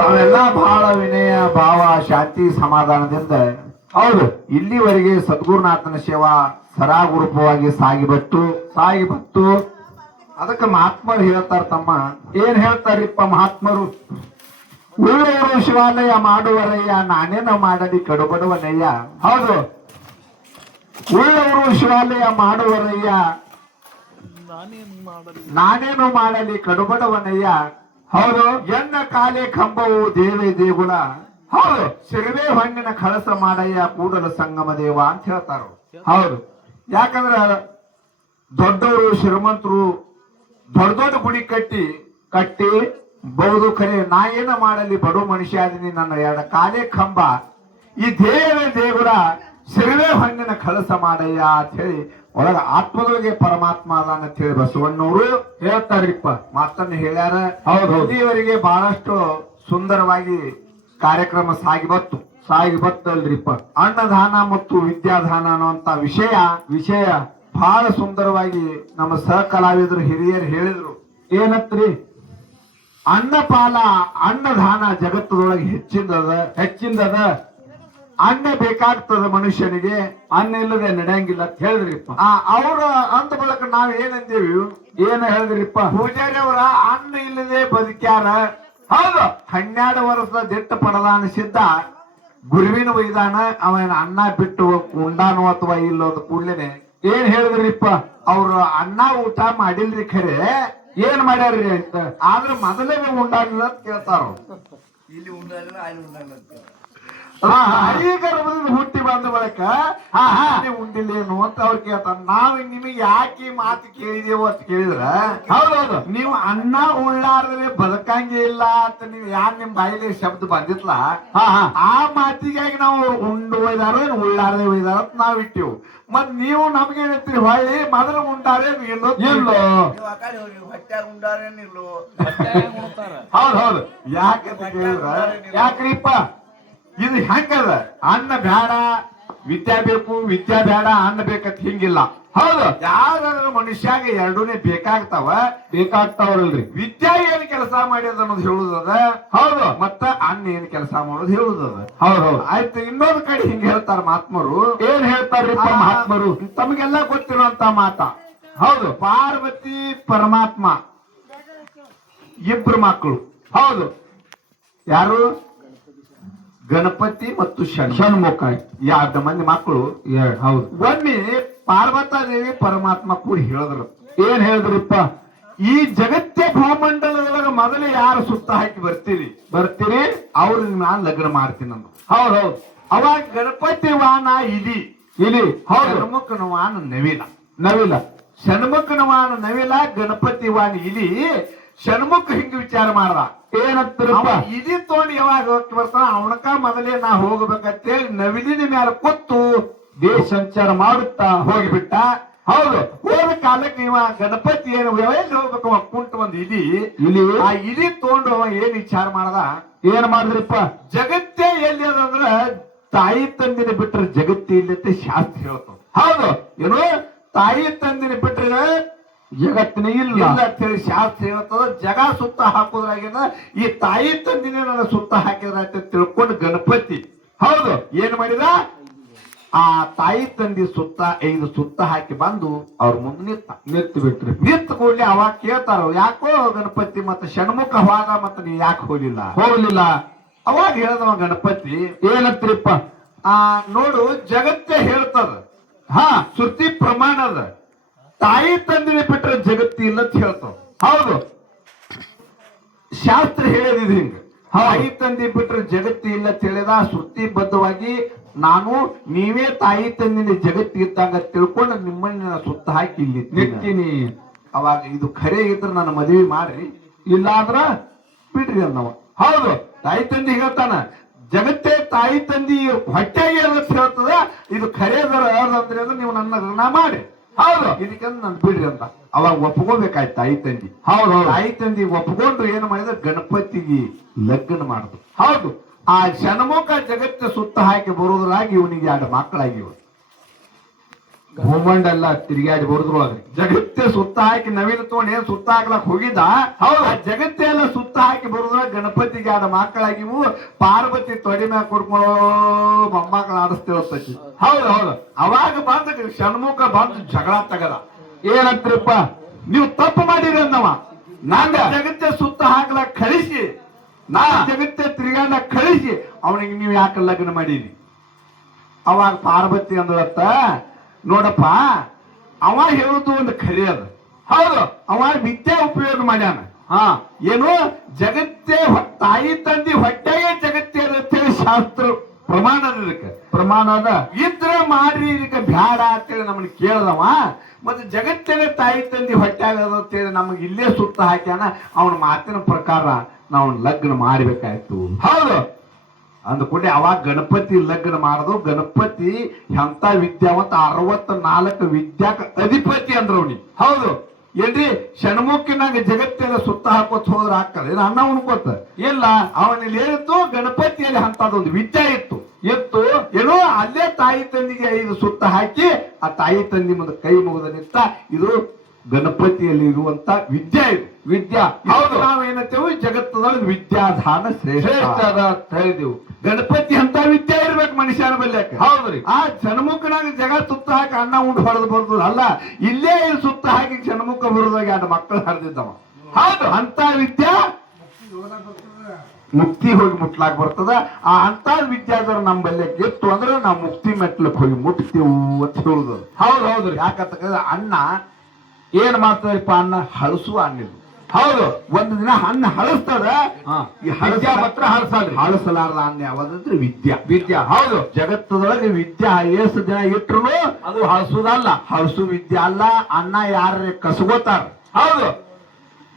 ತಾವೆಲ್ಲ ಬಹಳ ವಿನಯ ಭಾವ ಶಾಂತಿ ಸಮಾಧಾನದಿಂದ ಹೌದು ಇಲ್ಲಿವರೆಗೆ ಸದ್ಗುರುನಾಥನ ಸೇವಾ ಸರಾಗುರೂಪವಾಗಿ ಸಾಗಿ ಬತ್ತು ಅದಕ್ಕೆ ಮಹಾತ್ಮರು ಹೇಳ್ತಾರ ತಮ್ಮ ಏನ್ ಹೇಳ್ತಾರಿಪ್ಪ ಮಹಾತ್ಮರು ಉಳ್ಳವರು ಶಿವಾಲಯ ಮಾಡುವರಯ್ಯ ನಾನೇನ ಮಾಡಲಿ ಕಡುಬಡುವನಯ್ಯ ಹೌದು ಉಳ್ಳವರು ಶಿವಾಲಯ ಮಾಡುವರಯ್ಯ ನಾನೇನು ಮಾಡಲಿ ಕಡುಬಡವನಯ್ಯ ಹೌದು ಎನ್ನ ಕಾಲೇ ಕಂಬವು ದೇವೇ ದೇಗುಲ ಹೌದು ಸಿರಿವೆ ಹಣ್ಣಿನ ಕಳಸ ಮಾಡಯ್ಯ ಕೂಡಲ ಸಂಗಮ ದೇವ ಅಂತ ಹೇಳ್ತಾರ ಹೌದು ಯಾಕಂದ್ರ ದೊಡ್ಡವರು ಶ್ರೀಮಂತರು ದೊಡ್ಡ ದೊಡ್ಡ ಗುಡಿ ಕಟ್ಟಿ ಬಹುದು ಖರೆ ನಾ ಏನ ಮಾಡಲಿ ಬಡು ಮನುಷ್ಯ ಆದಿನಿ ನನ್ನ ಎರಡು ಕಾಲೇ ಕಂಬ ಈ ದೇವೇ ದೇಗುಲ ಸಿರಿವೆ ಹಣ್ಣಿನ ಕಳಸ ಮಾಡಯ್ಯ ಅಂತ ಹೇಳಿ ಒಳಗ ಆತ್ಮದೊಳಗೆ ಪರಮಾತ್ಮ ಅದಾನ ಅಂತ ಹೇಳಿ ಬಸವಣ್ಣವರು ಹೇಳ್ತಾರಿಪ್ಪ ಮಾತನ್ನ ಹೇಳ್ಯಾರ ಹೌದು ಇಲ್ಲಿವರೆಗೆ ಬಹಳಷ್ಟು ಸುಂದರವಾಗಿ ಕಾರ್ಯಕ್ರಮ ಸಾಗಿ ಬತ್ತಲ್ರಿಪ್ಪ ಅನ್ನದಾನ ಮತ್ತು ವಿದ್ಯಾದಾನ ಅನ್ನುವಂತ ವಿಷಯ ಬಹಳ ಸುಂದರವಾಗಿ ನಮ್ಮ ಸಹಕಲಾವಿದರು ಹಿರಿಯರು ಹೇಳಿದ್ರು ಏನತ್ರಿ ಅನ್ನದಾನ ಜಗತ್ತದೊಳಗೆ ಹೆಚ್ಚಿಂದದ ಅನ್ನ ಬೇಕಾಗ್ತದ ಮನುಷ್ಯನಿಗೆ ಅನ್ನ ಇಲ್ಲದೆ ನಡೆಯಂಗಿಲ್ಲ ಅಂತ ಹೇಳಿದ್ರಿಪ್ಪ ಅವ್ರ ಅಂದ ಬಳಕ ನಾವ್ ಏನಂದೇವಿ ಏನ ಹೇಳಿದ್ರಿಪ್ಪ ಪೂಜಾರಿ ಅವರ ಅನ್ನ ಇಲ್ಲದೆ ಬದುಕ್ಯಾರ ಹೌದು 12 ವರ್ಷದ ದಿಟ್ಟ ಪಡದಾನ ಸಿದ್ಧ ಗುರುವಿನ ವೈದಾನ ಅವನ ಅನ್ನ ಬಿಟ್ಟು ಉಂಡಾನು ಅಥವಾ ಇಲ್ಲೋದು ಕೂಡ್ಲೇನೆ ಏನ್ ಹೇಳಿದ್ರಿಪ್ಪ ಅವ್ರು ಅನ್ನ ಊಟ ಮಾಡಿಲ್ರಿ ಖರೆ ಏನ್ ಮಾಡ್ಯಾರ್ರಿ ಅಂತ ಆದ್ರೆ ಮೊದಲೇ ಉಂಡಾಗಿಲ್ಲ ಅಂತ ಕೇಳ್ತಾರ ಇಲ್ಲಿ ಉಂಡಾಗಿಲ್ಲ ಅಲ್ಲಿ ಉಂಡಾಗಿಲ್ಲ ಗರ್ಭದಿಂದ ಹುಟ್ಟಿ ಬಂದ ಬಳಿಕ ಉಂಡಿಲ್ಲೇನು ಅಂತ ಅವ್ರು ಕೇಳ್ತಾರ ನಾವ್ ನಿಮಗೆ ಯಾಕೆ ಮಾತು ಕೇಳಿದೇವು ಅಂತ ಕೇಳಿದ್ರ ಹೌದೌದು ನೀವು ಅನ್ನ ಉಳ್ಳಾರ್ದ್ರೆ ಬದುಕಂಗೆ ಇಲ್ಲ ಅಂತ ನೀವು ಯಾರು ನಿಮ್ ಬಾಯಿಲಿ ಶಬ್ದ ಬಂದಿತ್ಲ ಆ ಮಾತಿಗಾಗಿ ನಾವು ಉಂಡು ಒಯ್ದಾರೋ ಉಳ್ಳಾರ್ದೆ ಒಯ್ದಾರ ಅಂತ ನಾವ್ ಇಟ್ಟಿವು ಮತ್ ನೀವು ನಮ್ಗೆ ಏನಂತೀರಿ ಹೊಳ್ಳಿ ಮೊದಲು ಉಂಡಾರೇನು ಇಲ್ಲೋ ಹೌದು ಯಾಕಂತ ಕೇಳಿದ್ರ ಯಾಕ್ರಿಪ್ಪ ಇದು ಹೆಂಗದ ಅನ್ನ ಬೇಡ ವಿದ್ಯಾ ಬೇಕು ವಿದ್ಯಾ ಬೇಡ ಅನ್ನ ಬೇಕಂತ ಹಿಂಗಿಲ್ಲ ಹೌದು ಯಾವ್ದಾದ್ರು ಮನುಷ್ಯಾಗ ಎರಡೂನೇ ಬೇಕಾಗ್ತಾವಲ್ರಿ ವಿದ್ಯಾ ಏನ್ ಕೆಲಸ ಮಾಡ್ಯದ ಅನ್ನೋದು ಹೇಳುದದ ಹೌದು ಮತ್ತ ಅನ್ನ ಏನ್ ಕೆಲಸ ಮಾಡೋದು ಹೇಳುದದ ಹೌದು ಆಯ್ತು ಇನ್ನೊಂದ್ ಕಡೆ ಹಿಂಗ ಹೇಳ್ತಾರ ಮಹಾತ್ಮರು ಏನ್ ಹೇಳ್ತಾರ್ರಿ ಮಹಾತ್ಮರು ತಮಗೆಲ್ಲ ಗೊತ್ತಿರುವಂತ ಮಾತ ಹೌದು ಪಾರ್ವತಿ ಪರಮಾತ್ಮ ಇಬ್ರು ಮಕ್ಕಳು ಹೌದು ಯಾರು ಗಣಪತಿ ಮತ್ತು ಷಣ್ಮುಖ 2 ಮಂದಿ ಮಕ್ಕಳು ಹೌದು ಒಮ್ಮೆ ಪಾರ್ವತಾದೇವಿ ಪರಮಾತ್ಮ ಕೂಡಿ ಹೇಳಿದ್ರು ಏನ್ ಹೇಳಿದ್ರಪ್ಪ ಈ ಜಗತ್ತೇ ಭೂಮಂಡಲದೊಳಗ ಮೊದಲು ಯಾರು ಸುತ್ತ ಹಾಕಿ ಬರ್ತೀರಿ ಅವ್ರಿಗೆ ನಾನ್ ಲಗ್ನ ಮಾಡ್ತೀನಿ ಅಂದ್ರು ಹೌದು ಅವಾಗ ಗಣಪತಿ ವಾನ ಇಲಿ ಹೌದು ಷಣ್ಮುಖನ ವಾನ ನವಿಲ ಷಣ್ಮುಖನ ವಾನ ನವಿಲ ಗಣಪತಿ ವಾನ ಇಲಿ ಷಣ್ಮುಖ ಹಿಂಗ ವಿಚಾರ ಮಾಡ್ದ ಏನಂತ ಇದಿ ತೋಂಡ್ ಯಾವಾಗ ಹೋಗಿ ಬರ್ತಾನ ಅವನಕ ಮೊದಲೇ ನಾ ಹೋಗ್ಬೇಕಂತೇಳಿ ನವಿಲಿನ ಮ್ಯಾಲ ಕೂತು ದೇಶ ಸಂಚಾರ ಮಾಡುತ್ತಾ ಹೋಗಿಬಿಟ್ಟ ಹೌದು ಹೋದ ಕಾಲಕ್ಕೆ ಇವ ಗಣಪತಿ ಏನು ಎಲ್ಲಿ ಹೋಗ್ಬೇಕು ಕುಂಟ ಒಂದ್ ಇಲಿ ಆ ಇಲಿ ತಗೊಂಡು ಅವ ಏನ್ ವಿಚಾರ ಮಾಡ್ದ ಏನ್ ಮಾಡಿದ್ರಿಪ್ಪ ಜಗತ್ತೇ ಎಲ್ಲಿ ಅದಂದ್ರ ತಾಯಿ ತಂದಿನ ಬಿಟ್ರೆ ಜಗತ್ತೇ ಇಲ್ಲಿ ಅಂತ ಶಾಸ್ತ್ರ ಹೇಳ್ತಾವ ಹೌದು ಏನು ತಾಯಿ ತಂದಿನ ಬಿಟ್ರೆ ಜಗತ್ತಿನ ಇಲ್ಲ ಅಂತೇಳಿ ಶಾಸ್ತ್ರ ಹೇಳ್ತದ ಜಗ ಸುತ್ತ ಹಾಕೋದ್ರಾಗಿನ ಈ ತಾಯಿ ತಂದಿನ ನನ್ನ ಸುತ್ತ ಹಾಕಿದ್ರ ಅಂತ ತಿಳ್ಕೊಂಡು ಗಣಪತಿ ಹೌದು ಏನ್ ಮಾಡಿದ ಆ ತಾಯಿ ತಂದಿ ಸುತ್ತ 5 ಸುತ್ತ ಹಾಕಿ ಬಂದು ಅವ್ರ ಮುಂದೆ ನಿಂತು ಕೂಡ್ಲಿ ಅವಾಗ ಕೇಳ್ತಾರ ಯಾಕೋ ಗಣಪತಿ ಮತ್ತೆ ಷಣ್ಮುಖ ಹೋದ ಮತ್ತೆ ನೀ ಯಾಕೆ ಹೋಗ್ಲಿಲ್ಲ ಅವಾಗ ಹೇಳ್ದವ ಗಣಪತಿ ಏನಂತ್ರಿಪ್ಪ ನೋಡು ಜಗತ್ತೇ ಹೇಳ್ತದ ಶ್ರುತಿ ಪ್ರಮಾಣದ ತಾಯಿ ತಂದಿನ ಬಿಟ್ರೆ ಜಗತ್ತಿ ಇಲ್ಲ ಅಂತ ಹೇಳ್ತಾವ ಹೌದು ಶಾಸ್ತ್ರ ಹೇಳಿದ ಹಿಂಗ ತಾಯಿ ತಂದಿ ಬಿಟ್ರೆ ಜಗತ್ತಿ ಇಲ್ಲ ಅಂತ ಹೇಳಿದ ಶ್ರುತಿಬದ್ಧವಾಗಿ ನಾನು ನೀವೇ ತಾಯಿ ತಂದಿನ ಜಗತ್ತಿ ಇದ್ದಾಗ ತಿಳ್ಕೊಂಡು ನಿಮ್ಮನ್ನ ಸುತ್ತ ಹಾಕಿ ಇಲ್ಲಿ ನಿಂತೀನಿ ಅವಾಗ ಇದು ಖರೆ ಇದ್ರೆ ನನ್ನ ಮದುವೆ ಮಾಡ್ರಿ ಇಲ್ಲ ಅಂದ್ರ ಬಿಡ್ರಿ ಅನ್ನವ ಹೌದು ತಾಯಿ ತಂದಿ ಹೇಳ್ತಾನ ಜಗತ್ತೇ ತಾಯಿ ತಂದಿ ಹೊಟ್ಟೆಗೆ ಹೇಳ್ತದ ಇದು ಖರೇದರ ಅಂದ್ರೆ ನೀವು ನನ್ನ ಋಣ ಮಾಡಿ ಹೌದು ಇದಕ್ಕೆ ನನ್ ಬಿಡ್ರಿ ಅಂತ ಅವಾಗ ಒಪ್ಕೋಬೇಕಾಯ್ತು ತಾಯಿ ತಂದಿ ಹೌದು ತಾಯಿ ತಂದಿ ಒಪ್ಕೊಂಡು ಏನು ಮಾಡಿದ್ರೆ ಗಣಪತಿಗೆ ಲಗ್ನ ಮಾಡುದು ಹೌದು ಆ ಷಣ್ಮುಖ ಜಗತ್ತ ಸುತ್ತ ಹಾಕಿ ಬರೋದ್ರಾಗಿ ಇವನಿಗೆ 2 ಮಕ್ಕಳಾಗಿವ ಭೂಮಂಡ ಎಲ್ಲ ತಿರುಗಾಡಿ ಬರುದ್ರೊಳಗ್ರಿ ಜಗತ್ತೇ ಸುತ್ತ ಹಾಕಿ ನವೀನ ತಗೊಂಡ್ ಏನ್ ಸುತ್ತ ಹಾಕ್ಲಕ್ ಹೋಗಿದ್ದ ಹೌದು. ಆ ಜಗತ್ತೇ ಎಲ್ಲ ಸುತ್ತ ಹಾಕಿ ಬರುದ್ರ ಗಣಪತಿಗೆ ಆದ ಮಕ್ಕಳಾಗಿವು ಪಾರ್ವತಿ ತೊಡಿ ಮ್ಯಾಗ ಕೊಡ್ಕೊಳ್ಳೋ ಮೊಮ್ಮಕ್ಕಳು ಆಡಿಸ್ತೇವತ್ತಿ. ಹೌದು ಹೌದು. ಅವಾಗ ಬಂದ ಷಣ್ಮುಖ ಬಂದು ಜಗಳ ತಗದ. ಏನಂತ್ರಿಪ್ಪ? ನೀವು ತಪ್ಪು ಮಾಡಿರಿ ಅಂದವ. ನಾಗ ಜಗತ್ತೇ ಸುತ್ತ ಹಾಕ್ಲಕ್ ಕಳಿಸಿ ನಾ ಜಗತ್ತೇ ತಿರ್ಗಾಡ ಕಳಿಸಿ ಅವನಿಗೆ ನೀವು ಯಾಕೆ ಲಗ್ನ ಮಾಡೀರಿ? ಅವಾಗ ಪಾರ್ವತಿ ಅಂದಳತ್ತ, ನೋಡಪ್ಪ ಅವ ಹೇಳುದು ಒಂದು ಖರೆ ಅದ. ಹೌದು. ಅವ ವಿದ್ಯೆ ಉಪಯೋಗ ಮಾಡ್ಯಾನ. ಹಾ ಏನು ಜಗತ್ತೇ ತಾಯಿ ತಂದಿ ಹೊಟ್ಟೆಗೆ ಜಗತ್ತೇ ಅಂತೇಳಿ ಶಾಸ್ತ್ರ ಪ್ರಮಾಣ ಅದ. ಇದಕ್ಕೆ ಪ್ರಮಾಣ ಅದ. ಇದ್ರ ಮಾಡ್ರಿ ಇದಕ್ಕೆ ಬ್ಯಾಡ ಅಂತೇಳಿ ನಮ್ಮನ್ನ ಕೇಳ್ದವ. ಮತ್ತೆ ಜಗತ್ತೇನೆ ತಾಯಿ ತಂದಿ ಹೊಟ್ಟೆಗ ಅಂತೇಳಿ ನಮಗೆ ಇಲ್ಲೇ ಸುತ್ತ ಹಾಕ್ಯಾನ. ಅವನ ಮಾತಿನ ಪ್ರಕಾರ ನಾವು ಲಗ್ನ ಮಾಡ್ಬೇಕಾಯ್ತು. ಹೌದು. ಅಂದ್ಕೊಂಡೆ ಅವಾಗ ಗಣಪತಿ ಲಗ್ನ ಮಾಡೋದು. ಗಣಪತಿ ಎಂತ ವಿದ್ಯಾವಂತ 64 ವಿದ್ಯಾಕ ಅಧಿಪತಿ ಅಂದ್ರ ಅವನಿಗೆ. ಹೌದು. ಏನ್ರಿ ಷಣ್ಮುಖಿನಾಗ ಜಗತ್ತೆಲ್ಲ ಸುತ್ತ ಹಾಕೋತ್ ಹೋದ್ರ ಹಾಕಲ್ಲ ಏನ್ ಅನ್ನ ಉಣ್ಕೋತ ಇಲ್ಲ. ಅವನಲ್ಲಿ ಏನಿತ್ತು ಗಣಪತಿಯಲ್ಲಿ ಅಂತದೊಂದು ವಿದ್ಯೆ ಇತ್ತು. ಏನೋ ಅಲ್ಲೇ ತಾಯಿ ತಂದಿಗೆ 5 ಸುತ್ತ ಹಾಕಿ ಆ ತಾಯಿ ತಂದಿ ಮುಂದೆ ಕೈ ಮುಗಿದ ನಿಂತ ಇದು ಗಣಪತಿಯಲ್ಲಿ ಇರುವಂತ ವಿದ್ಯೆ ಇದು. ವಿದ್ಯಾ. ಹೌದು. ನಾವೇನತ್ತೇವೆ ಜಗತ್ತದೊಳಗೆ ವಿದ್ಯಾಧಾನ ಶ್ರೇಷ್ಠ ಅದ ಅಂತ ಹೇಳಿದೆವು. ಗಣಪತಿ ಅಂತ ವಿದ್ಯೆ ಇರ್ಬೇಕು ಮನುಷ್ಯನ ಬಲ್ಯಾಕ. ಹೌದ್ರಿ. ಆ ಷಣ್ಮುಖನಾಗ ಜಗ ಸುತ್ತ ಹಾಕಿ ಅನ್ನ ಉಂಡು ಹೊಡೆದು ಬರ್ತದ ಅಲ್ಲ, ಇಲ್ಲೇ ಸುತ್ತ ಹಾಕಿ ಷಣ್ಮುಖ ಬರುದಾಗ 2 ಮಕ್ಕಳು ಹರಿದಿದ್ದವ. ಹೌದು. ಅಂತ ವಿದ್ಯಾ ಮುಕ್ತಿ ಹೋಗಿ ಮುಟ್ಲಾಕ್ ಬರ್ತದ. ಆ ಅಂತ ವಿದ್ಯಾಧರ ನಮ್ಮ ಬಲ್ಯಕ್ಕೆ ಇತ್ತು ಅಂದ್ರೆ ನಾವು ಮುಕ್ತಿ ಮೆಟ್ಲಕ್ ಹೋಗಿ ಮುಟ್ತೀವು ಅಂತ ಹೇಳುದು. ಹೌದು ಹೌದ್ರಿ. ಯಾಕಂತ ಅನ್ನ ಏನ್ ಮಾಡ್ತಾರಪ್ಪ ಅನ್ನ? ಹಳಸುವ ಅನ್ನಿದು. ಹೌದು. ಒಂದು ದಿನ ಹಣ್ಣು ಹಳಸ್ತದ. ಈ ವಿದ್ಯಾ ಮಾತ್ರ ಹಳಸಲ್ರಿ. ಹಳಸಲಾರದ ಅನ್ನ ಯಾವ್ದಂದ್ರೆ ವಿದ್ಯಾ. ವಿದ್ಯಾ. ಹೌದು. ಜಗತ್ತದೊಳಗೆ ವಿದ್ಯಾ ಎಷ್ಟು ದಿನ ಇಟ್ರು ಅದು ಹಳಸುದಲ್ಲ. ಹಳಸು ವಿದ್ಯಾ ಅಲ್ಲ. ಅನ್ನ ಯಾರೇ ಕಸ್ಕೋತಾರ. ಹೌದು.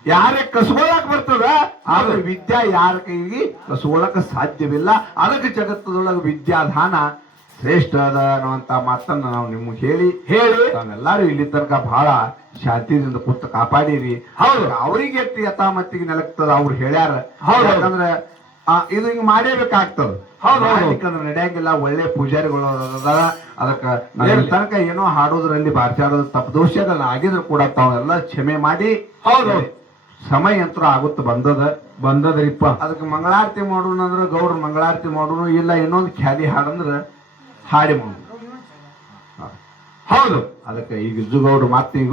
ಯಾರೇ ಕಸ್ಕೊಳಕ್ ಬರ್ತದ ಆದ್ರೆ ವಿದ್ಯಾ ಯಾರ ಕೈಗೆ ಕಸ್ಕೊಳಕ್ ಸಾಧ್ಯವಿಲ್ಲ. ಅದಕ್ಕೆ ಜಗತ್ತದೊಳಗೆ ವಿದ್ಯಾಧಾನ ಶ್ರೇಷ್ಠ ಅದ ಅನ್ನುವಂತ ಮಾತನ್ನ ನಾವು ನಿಮ್ಗೆ ಹೇಳಿ ತಾವೆಲ್ಲರೂ ಇಲ್ಲಿ ತನಕ ಬಹಳ ಶಾಂತಿಯಿಂದ ಕೂತು ಕಾಪಾಡಿರಿ. ಹೌದು. ಅವರಿಗೆ ಯಥಾಮತ್ತಿಗೆ ನೆಲಕ್ತದ ಅವ್ರು ಹೇಳ್ಯಾರ. ಹೌದು. ಯಾಕಂದ್ರೆ ಇದು ಹಿಂಗ್ ಮಾಡೇಬೇಕಾಗ್ತದ. ಹೌದು. ಯಾಕಂದ್ರೆ ನಡೆಯಂಗಿಲ್ಲ. ಒಳ್ಳೆ ಪೂಜಾರಿಗಳು ಅದಾರ. ಅದಕ್ಕ ಇಲ್ಲಿ ತನಕ ಏನೋ ಹಾಡೋದ್ರಲ್ಲಿ ಬಾರ್ಚಾಡೋದು ತಪ್ಪದೋಷಗಳನ್ನ ಆಗಿದ್ರು ಕೂಡ ತಾವೆಲ್ಲ ಕ್ಷಮೆ ಮಾಡಿ. ಹೌದು. ಸಮಯ ಯಂತ್ರ ಆಗುತ್ತ ಬಂದದ್ರಿಪ್ಪ. ಅದಕ್ಕೆ ಮಂಗಳಾರತಿ ಮಾಡೋಣ ಅಂದ್ರೆ ಗೌಡ್ರ ಮಂಗಳಾರತಿ ಮಾಡೋಣ, ಇಲ್ಲ ಇನ್ನೊಂದು ಖ್ಯಾಲಿ ಹಾಡಂದ್ರ ಹಾಡಿ ಮಾಡೋಣ. ಹೌದು. ಅದಕ್ಕೆ ಈಗ ಇಜ್ಜು ಗೌಡ್ರು ಮತ್ತೆ ಈಗ